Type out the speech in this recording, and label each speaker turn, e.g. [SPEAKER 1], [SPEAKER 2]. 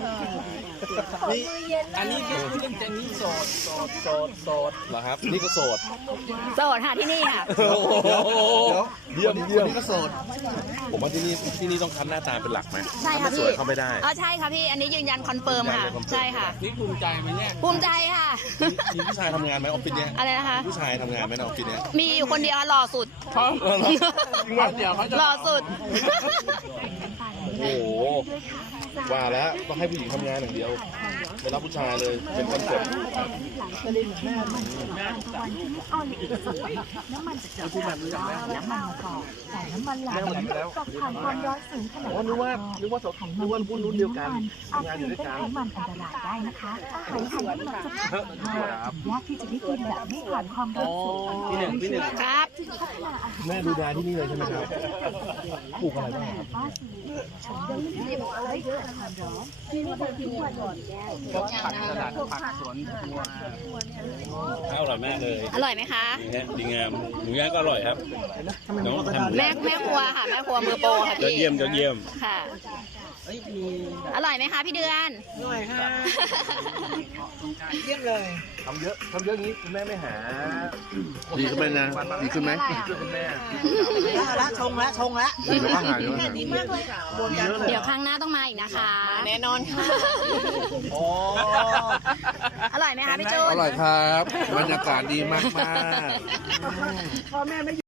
[SPEAKER 1] นี่อันนี้พูดเรื่องแจงนี่โสดเหรอครับนี่ก็โสด
[SPEAKER 2] โสดค่ะที่นี่ค่ะ
[SPEAKER 1] เยี่ยมนี่ก็โสดผมว่าที่นี่ต้องคัดหน้าตาเป็นหลักไหม
[SPEAKER 2] ใช่ค่ะ
[SPEAKER 1] ถ้าไม่ส
[SPEAKER 2] พี่
[SPEAKER 1] วยเข้าไม่ได้
[SPEAKER 2] ใช่ค่ะพี่อันนี้ยืนยันคอนเฟิร์มค่ะใช่ค่ะ
[SPEAKER 3] นี่ภูมิใจไหมเนี่ย
[SPEAKER 2] ภูมิใจค่ะ
[SPEAKER 1] มีผู้ชายทำงานไหมออฟฟิศเนี้ย
[SPEAKER 2] อะไรนะคะ
[SPEAKER 1] ผู้ชายทำงานไหมในออฟฟิศเนี้ย
[SPEAKER 2] มีอยู่คนเดียวหล่อสุด
[SPEAKER 3] วันเดียวเขาจะ
[SPEAKER 2] หล่อสุด
[SPEAKER 1] โอ้โหว่าแล้วต้องให้ผู้หญิงทำงานอย่างเดียวไม่รับผู้ชายเลยเป็นคอนเซ็ปต์
[SPEAKER 4] น้ำมันจะเกิดจากน้ำมันมะกอกแต่น้ำมันหลักต้องผ่านความร้อนสูงขนาด
[SPEAKER 1] นึกว่ารุ่นเดียวกัน
[SPEAKER 4] อาจเป็นไขมันอันตรายได้นะคะอาหารไทยที่มันจะยากที่จะได้กินแบบไม่ผ่านความร้อนสูง
[SPEAKER 1] พี่หนึ่ง
[SPEAKER 2] ครับ
[SPEAKER 4] พัฒนาอาหาร
[SPEAKER 1] แม่ดูแลที่นี่เลยใช่ไหมครับปลูกอะไรบ้างครับ
[SPEAKER 4] ป้าสีฉันได้ยินไม่ผ่านความร้อนที่ไม่เคยกินวันก่อนแก้ว
[SPEAKER 3] พวกผักสลัดผักสวนครัว
[SPEAKER 5] ข้าวอร่อยมากเลย
[SPEAKER 2] อร่อยไหมคะ
[SPEAKER 5] ดีงามหมูย่างก็อร่อยครับน้องทำ
[SPEAKER 2] แม่ครัวค่ะแม่ครัวมือโปรค่ะ
[SPEAKER 5] ยอด
[SPEAKER 2] พี่
[SPEAKER 5] เยี่ยมยอดเยี่ยม
[SPEAKER 2] ค่ะอร่อยไหมคะพี่เดือน
[SPEAKER 1] ทำเยอะอย่างนี้คุณแม่ไม่หา
[SPEAKER 6] ดีขึ้นไหมนะดีขึ้นไหม
[SPEAKER 1] ช่วยคุณแม่
[SPEAKER 7] ละชงละ
[SPEAKER 6] ดีแล้วอาหารเยอะอาหาร
[SPEAKER 7] ดีมากเลยค่ะ
[SPEAKER 2] เดี๋ยวครั้งหน้าต้องมาอีกนะคะ
[SPEAKER 7] แน่นอนค่ะ
[SPEAKER 1] โอ้
[SPEAKER 2] อร่อยไหมคะพี่จูน
[SPEAKER 6] อร่อยครับบรรยากาศดีมากๆ